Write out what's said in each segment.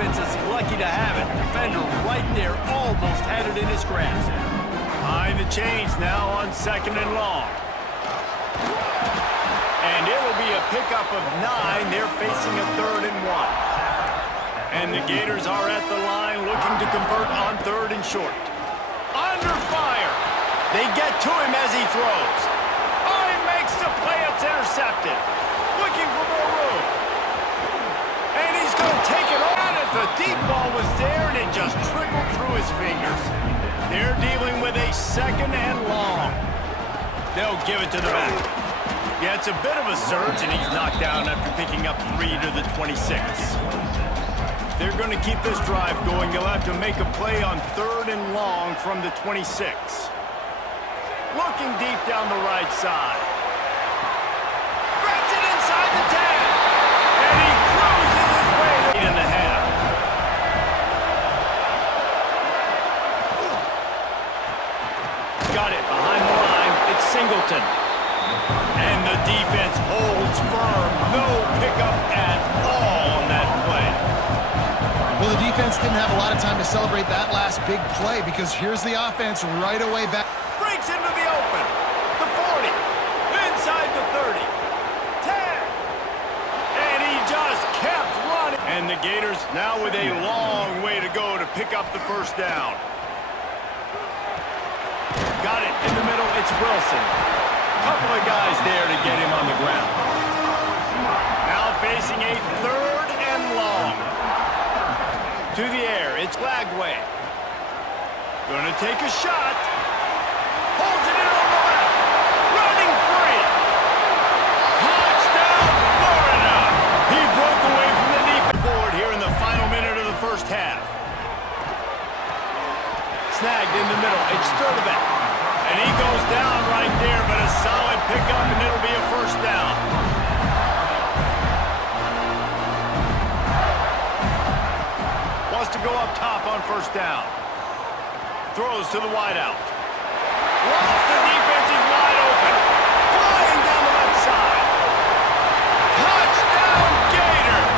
offense is lucky to have it. Defender right there almost had it in his grasp. Behind the chains now on 2nd and long. And it'll be a pickup of 9. They're facing a 3rd and 1. And the Gators are at the line looking to convert on 3rd and short. Under fire. They get to him as he throws. Oh, he makes the play. It's intercepted. Looking for more room. And he's going to take it on it. The deep ball was there, and it just trickled through his fingers. They're dealing with a 2nd and long. They'll give it to the back. Yeah, it's a bit of a surge, and he's knocked down after picking up 3 to the 26. They're going to keep this drive going. They'll have to make a play on 3rd and long from the 26. Looking deep down the right side. Grabs it inside the 10. And he cruises his way to 8.5. Got it behind the line. It's Singleton. And the defense holds firm. No pickup at all on that play. Well, the defense didn't have a lot of time to celebrate that last big play because here's the offense right away back. Breaks into the open. The 40. Inside the 30. 10. And he just kept running. And the Gators now with a long way to go to pick up the 1st down. Got it in the middle. It's Wilson. Couple of guys there to get him on the ground. Now facing a 3rd and long. To the air, it's Lagway. Gonna take a shot. Holds it in on the left. Running free. Touchdown, Florida. He broke away from the defense board here in the final minute of the 1st half. Snagged in the middle, it's Sturdivant. And he goes down right there, but a solid pickup, and it'll be a 1st down. Wants to go up top on 1st down. Throws to the wideout. Lost the defense is wide open. Flying down the left side. Touchdown, Gators!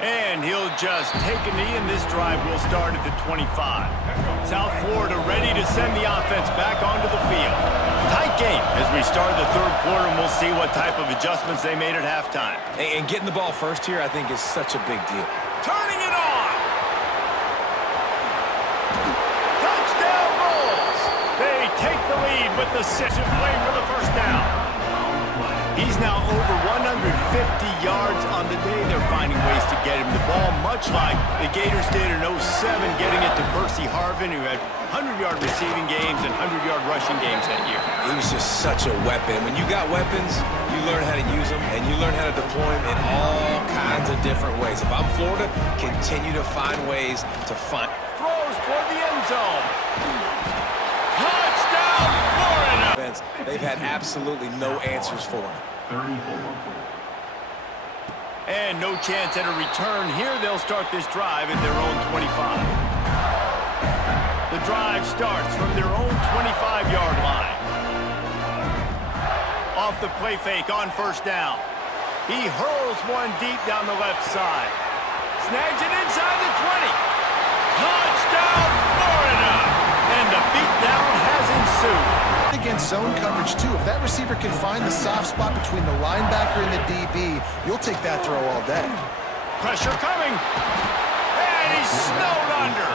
And he'll just take a knee, and this drive will start at the 25. South Florida ready to send the offense back onto the field. Tight game as we start the 3rd quarter, and we'll see what type of adjustments they made at halftime. And getting the ball first here, I think, is such a big deal. Turning it on! Touchdown Bulls! They take the lead with the 6 and play for the 1st down. He's now over 150 yards on the day. They're finding ways to get him the ball, much like the Gators did in 07, getting it to Percy Harvin, who had 100-yard receiving games and 100-yard rushing games that year. He was just such a weapon. When you got weapons, you learn how to use them, and you learn how to deploy them in all kinds of different ways. If I'm Florida, continue to find ways to find. Throws toward the end zone. Touchdown, Florida! They've had absolutely no answers for him. And no chance at a return here. They'll start this drive at their own 25. The drive starts from their own 25-yard line. Off the play fake on 1st down. He hurls one deep down the left side. Snags it inside the 20. Touchdown, Florida! And the beatdown has ensued. Against zone coverage, too. If that receiver can find the soft spot between the linebacker and the DB, you'll take that throw all day. Pressure coming. And he's snowed under.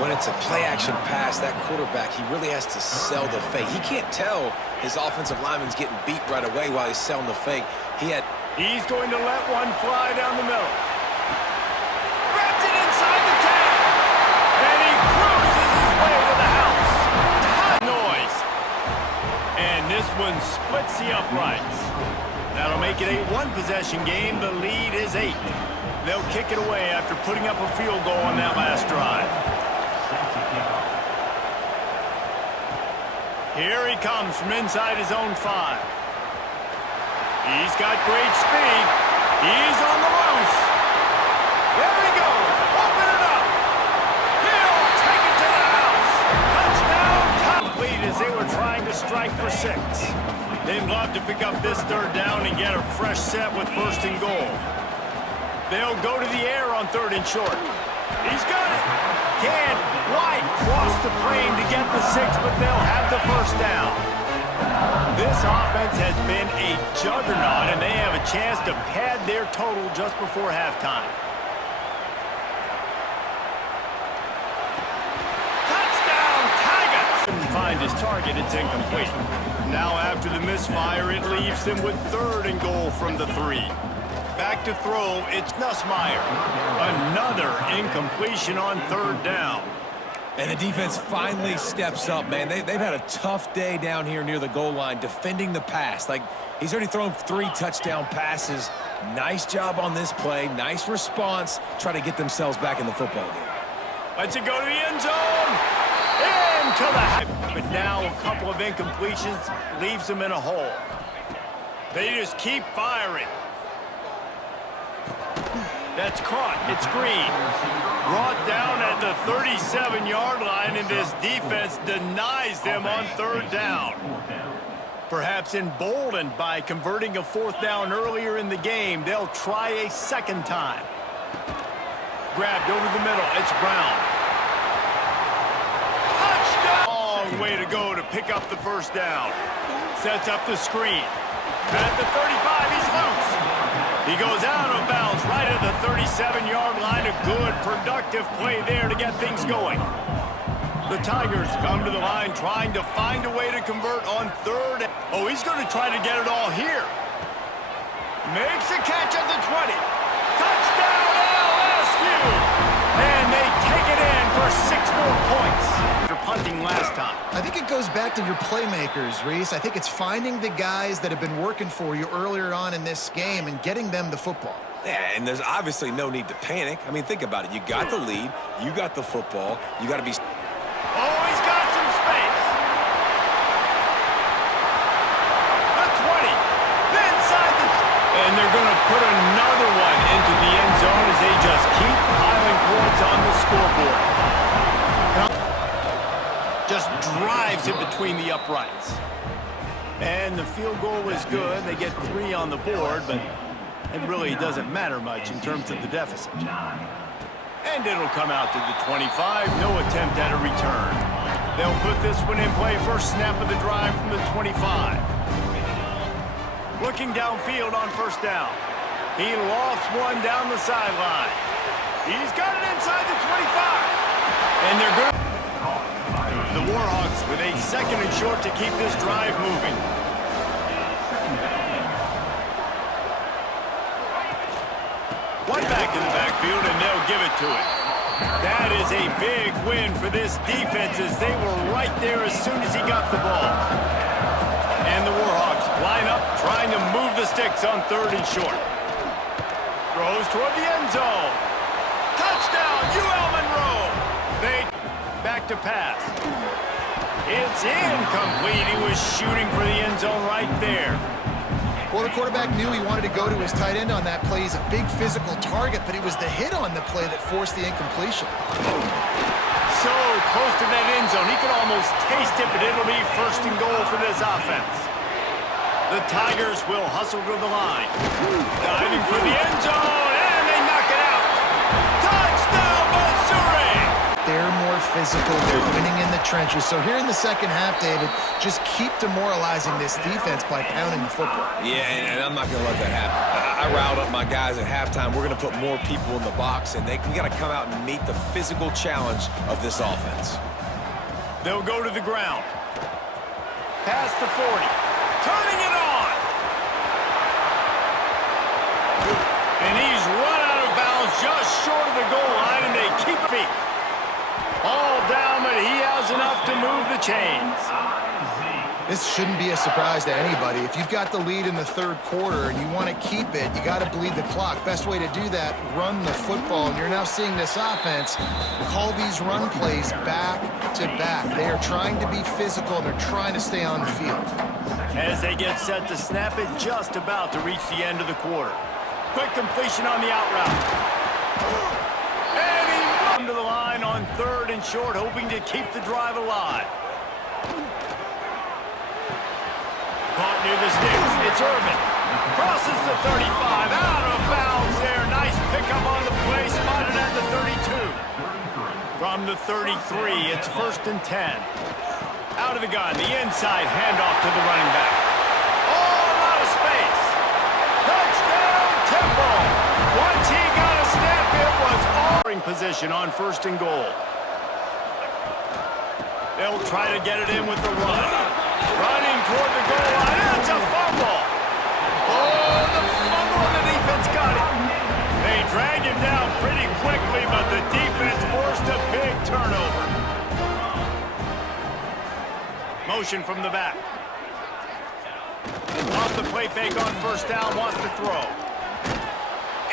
When it's a play-action pass, that quarterback, he really has to sell the fake. He can't tell his offensive lineman's getting beat right away while he's selling the fake. He's going to let one fly down the middle. Grabs it inside the 10. And he cruises his way to the house. Noise. And this one splits the uprights. That'll make it a one-possession game. The lead is 8. They'll kick it away after putting up a field goal on that last drive. Here he comes from inside his own 5. He's got great speed. He's on the loose. There he goes. Open it up. He'll take it to the house. Touchdown. Complete as they were trying to strike for 6. They'd love to pick up this third down and get a fresh set with first and goal. They'll go to the air on third and short. He's got it. Can't quite cross the plane to get the 6, but they'll have the first down. This offense has been a juggernaut, and they have a chance to pad their total just before halftime. Touchdown, Tigers! Couldn't find his target. It's incomplete. Now after the misfire, it leaves them with third and goal from the 3. Back to throw, it's Nussmeier. Another incompletion on third down. And the defense finally steps up, man. They've had a tough day down here near the goal line defending the pass. Like, he's already thrown 3 touchdown passes. Nice job on this play. Nice response. Try to get themselves back in the football game. Let's it go to the end zone. Into the... But now a couple of incompletions leaves them in a hole. They just keep firing. That's caught. It's Green. Brought down at the 37-yard line, and this defense denies them on third down. Perhaps emboldened by converting a fourth down earlier in the game, they'll try a second time. Grabbed over the middle. It's Brown. Touchdown! Long way to go to pick up the first down. Sets up the screen. At the 35, he's loose. He goes out of bounds right at the 37-yard line. A good, productive play there to get things going. The Tigers come to the line trying to find a way to convert on third. Oh, he's going to try to get it all here. Makes a catch at the 20. Touchdown, LSU! And they take it in for 6 more points. After punting last time. I think it goes back to your playmakers, Reese. I think it's finding the guys that have been working for you earlier on in this game and getting them the football. Yeah, and there's obviously no need to panic. I mean, think about it. You got the lead. You got the football. You got to be... Oh, he's got some space. The 20. Inside the... And they're going to put another one into the end zone as they just keep piling points on the scoreboard. Just drives it between the uprights. And the field goal was good. They get 3 on the board, but it really doesn't matter much in terms of the deficit. And it'll come out to the 25. No attempt at a return. They'll put this one in play. First snap of the drive from the 25. Looking downfield on first down. He lofts one down the sideline. He's got it inside the 25. And they're good. The Warhawks with a second and short to keep this drive moving. One back in the backfield, and they'll give it to it. That is a big win for this defense as they were right there as soon as he got the ball. And the Warhawks line up, trying to move the sticks on third and short. Throws toward the end zone. Touchdown, UL Monroe. They back to pass. It's incomplete. He was shooting for the end zone right there. Well, the quarterback knew he wanted to go to his tight end on that play. He's a big physical target, but it was the hit on the play that forced the incompletion. So close to that end zone. He could almost taste it, but it'll be first and goal for this offense. The Tigers will hustle to the line. Diving for the end zone, and they knock it out. Touchdown, Missouri! They're more physical. They're winning in the trenches. So here in the second half, David, just keep demoralizing this defense by pounding the football. Yeah, and I'm not going to let that happen. I riled up my guys at halftime. We're going to put more people in the box, and we got to come out and meet the physical challenge of this offense. They'll go to the ground. Past the 40. Turning it on. And he's run out of bounds just short of the goal line, and they keep feet. All down, but he has enough to move the chains. This shouldn't be a surprise to anybody. If you've got the lead in the third quarter and you want to keep it, you got to bleed the clock. Best way to do that, run the football. And you're now seeing this offense call these run plays back to back. They are trying to be physical, and they're trying to stay on the field. As they get set to snap it, just about to reach the end of the quarter. Quick completion on the out route. And he runs to the line on third and short, hoping to keep the drive alive. Caught near the sticks. It's Irvin. Crosses the 35. Out of bounds there. Nice pickup on the play. Spotted at the 32. From the 33, it's 1st and 10. Out of the gun. The inside handoff to the running back. Oh, a lot of space. Touchdown, Temple. Once he got a step, it was all in position on 1st and goal. They'll try to get it in with the run. Running toward the goal line. It's a fumble. Oh, the fumble, and the defense got it. They dragged him down pretty quickly, but the defense forced a big turnover. Motion from the back. Off the play fake on 1st down, wants to throw.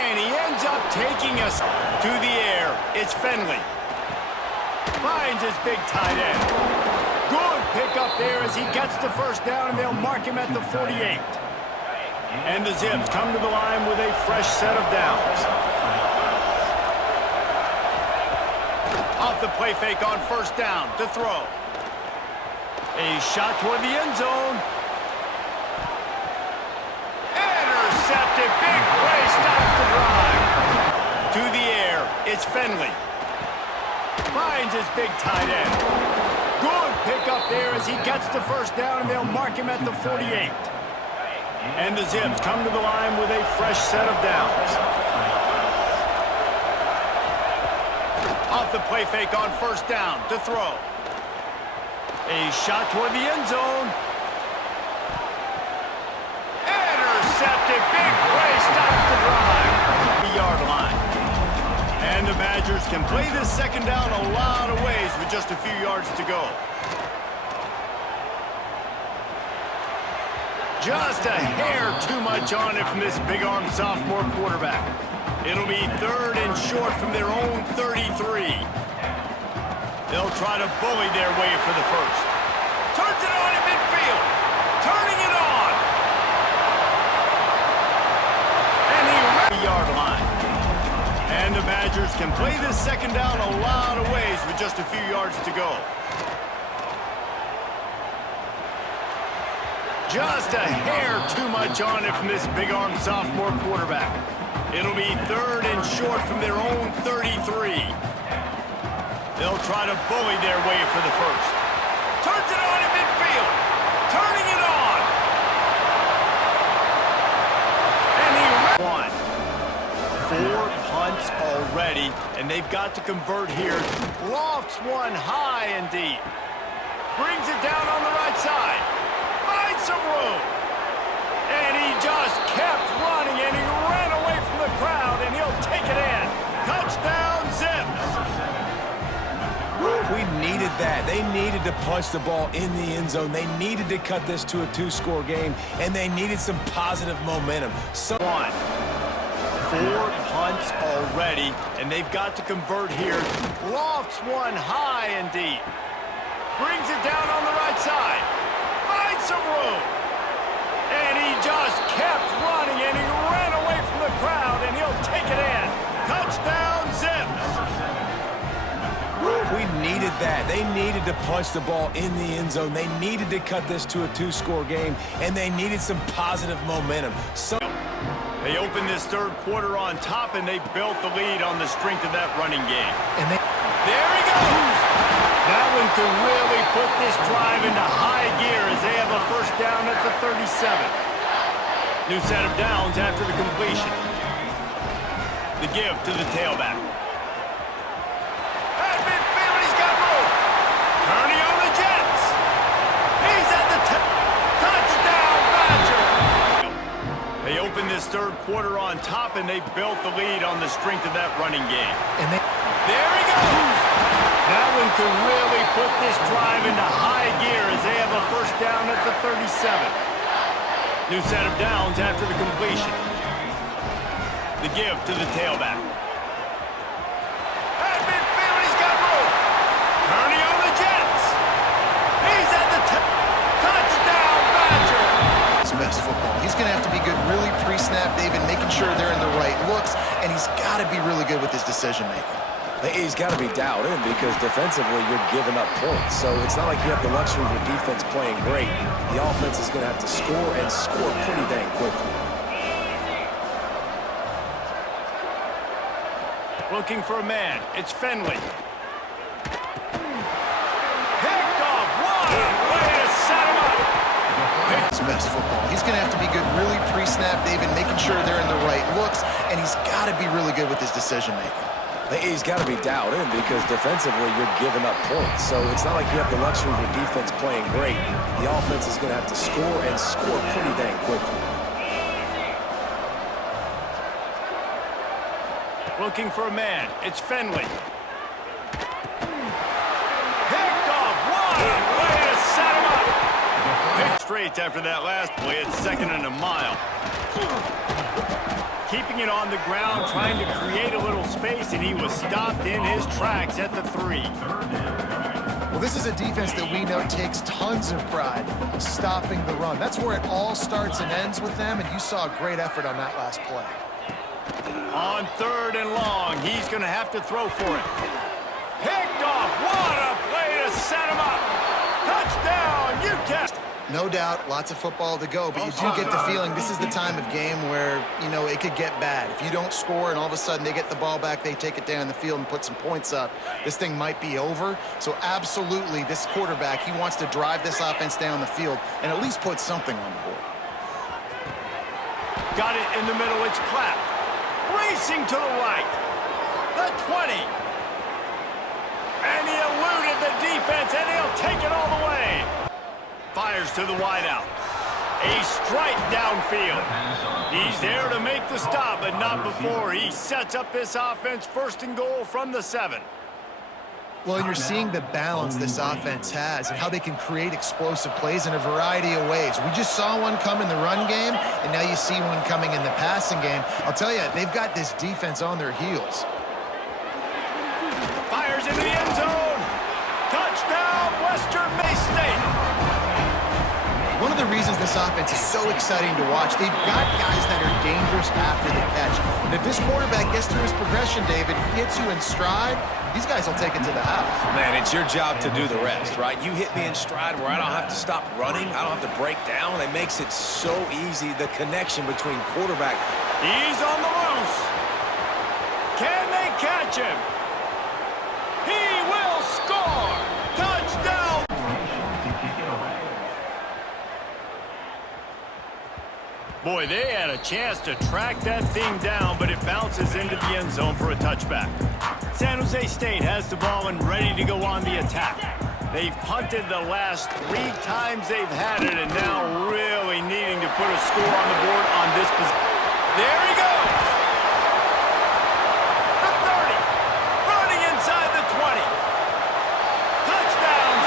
And he ends up taking us to the air. It's Finley. Finds his big tight end. Good pickup there as he gets the 1st down, and they'll mark him at the 48. And the Zips come to the line with a fresh set of downs. Off the play fake on 1st down to throw. A shot toward the end zone. Intercepted. Big play. Stops the drive. To the air. It's Finley. Finds his big tight end. Good pickup there as he gets the 1st down, and they'll mark him at the 48. And the Zips come to the line with a fresh set of downs. Off the play fake on 1st down to throw. A shot toward the end zone. Intercepted. Big play. Stops the drive. The yard line. And the Badgers can play this 2nd down a lot of ways with just a few yards to go. Just a hair too much on it from this big-armed sophomore quarterback. It'll be 3rd and short from their own 33. They'll try to bully their way for the 1st. Turns it on in midfield. Turning it on. And he ran the yard line. And the Badgers can play this 2nd down a lot of ways with just a few yards to go. Just a hair too much on it from this big-armed sophomore quarterback. It'll be 3rd and short from their own 33. They'll try to bully their way for the 1st. Turns it on in midfield. Turning it on. And he ran one. 4 punts already, and they've got to convert here. Lofts one high and deep. Brings it down on the right side. Finds some room. And he just kept running, and he ran away from the crowd, and he'll take it in. Touchdown, Zips. We needed that. They needed to punch the ball in the end zone. They needed to cut this to a 2-score game, and they needed some positive momentum. So 4 punts already, and they've got to convert here. Lofts one high and deep. Brings it down on the right side. Finds some room. And he just kept running, and he ran away from the crowd, and he'll take it in. Touchdown, Zips. we needed that. They needed to punch the ball in the end zone. They needed to cut this to a 2-score game, and they needed some positive momentum. So they opened this 3rd quarter on top, and they built the lead on the strength of that running game. And there he goes. That one could really put this drive into high gear as they have a 1st down at the 37. New set of downs after the completion. The give to the tailback. At midfield, he's got room. Kearney on the Jets. He's at the touchdown, Badger. They opened this 3rd quarter on top, and they built the lead on the strength of that running game. And there he goes. That one could really put this drive into high gear as they have a 1st down at the 37. New set of downs after the completion. The give to the tailback. At midfield, he's got room. Kearney on the Jets. He's at the touchdown, Badger. His best football. He's going to have to be good really pre-snap, David, making sure they're in the right looks, and he's got to be really good with his decision-making. He's got to be dialed in because defensively you're giving up points. So it's not like you have the luxury of your defense playing great. The offense is going to have to score and score pretty dang quickly. Looking for a man. It's Finley. Picked off. What a way to set him up. His best football. He's going to have to be good really pre-snap, David, making sure they're in the right looks, and he's got to be really good with his decision-making. He's got to be dialed in because defensively you're giving up points. So it's not like you have the luxury of your defense playing great. The offense is going to have to score and score pretty dang quickly. Looking for a man. It's Finley. Picked off. What a way to set him up. Picked straight after that last play. It's 2nd and a mile. Keeping it on the ground, trying to create a little space, and he was stopped in his tracks at the 3. Well, this is a defense that we know takes tons of pride stopping the run. That's where it all starts and ends with them, and you saw a great effort on that last play. On 3rd and long, he's going to have to throw for it. Picked off. What a play to set him up. Touchdown, UTEP. No doubt, lots of football to go, but you do get the feeling this is the time of game where, you know, it could get bad. If you don't score and all of a sudden they get the ball back, they take it down the field and put some points up, this thing might be over. So absolutely, this quarterback, he wants to drive this offense down the field and at least put something on the board. Got it in the middle, it's Platt. Racing to the right. The 20. And he eluded the defense, and he'll take it all the way. Fires to the wideout. A strike downfield. He's there to make the stop, but not before he sets up this offense 1st and goal from the 7. Well, you're seeing the balance this offense has and how they can create explosive plays in a variety of ways. We just saw one come in the run game, and now you see one coming in the passing game. I'll tell you, they've got this defense on their heels. Fires into the end zone. Touchdown, Western May State. One of the reasons this offense is so exciting to watch, they've got guys that are dangerous after the catch. And if this quarterback gets through his progression, David, gets you in stride, these guys will take it to the house. Man, it's your job to do the rest, right? You hit me in stride where I don't have to stop running. I don't have to break down. It makes it so easy, the connection between quarterback. He's on the loose. Can they catch him? He will score. Touchdown. Boy, they had a chance to track that thing down, but it bounces into the end zone for a touchback. San Jose State has the ball and ready to go on the attack. They've punted the last 3 times they've had it, and now really needing to put a score on the board on this position. There he goes! The 30, running inside the 20. Touchdown!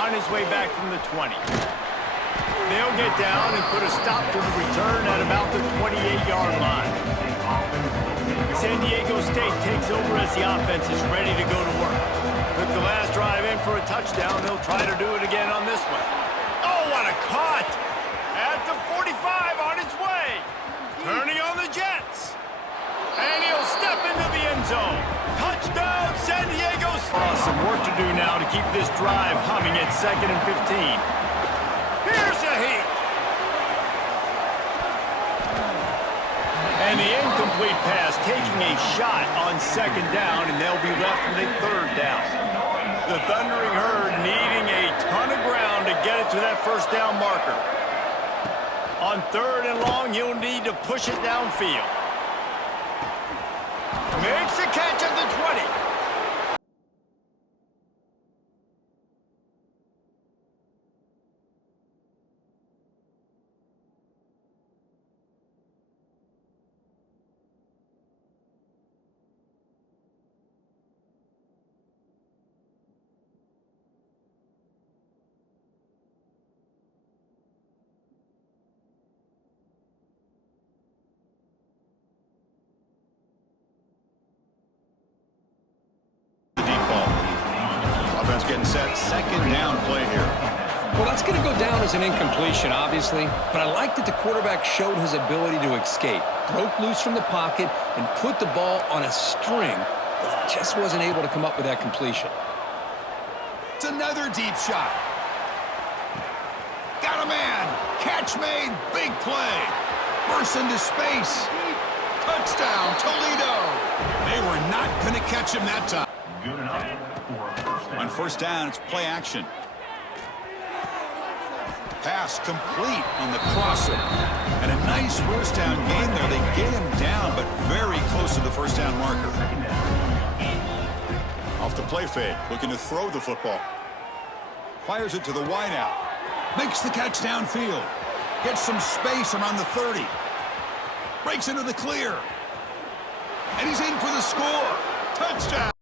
On his way back from the 20. They'll get down and put a stop to the return at about the 28-yard line. San Diego State takes over as the offense is ready to go to work. Took the last drive in for a touchdown. They'll try to do it again on this one. Oh, what a cut! At the 45 on his way. Turning on the Jets. And he'll step into the end zone. Touchdown, San Diego State. Some work to do now to keep this drive humming at 2nd and 15. Here's a heat. And the incomplete pass taking a shot on 2nd down, and they'll be left with a 3rd down. The Thundering Herd needing a ton of ground to get it to that 1st down marker. On 3rd and long, he'll need to push it downfield. Makes the catch at the 20. Getting set, 2nd down play here. Well, that's going to go down as an incompletion, obviously, but I like that the quarterback showed his ability to escape, broke loose from the pocket, and put the ball on a string, but just wasn't able to come up with that completion. It's another deep shot. Got a man. Catch made. Big play. Bursts into space. Touchdown, Toledo. They were not going to catch him that time. Good enough for first down. On first down, it's play action. Pass complete on the crosser. And a nice first down gain there. They get him down, but very close to the first down marker. Off the play fake, looking to throw the football. Fires it to the wideout. Makes the catch downfield. Gets some space around the 30. Breaks into the clear. And he's in for the score. Touchdown.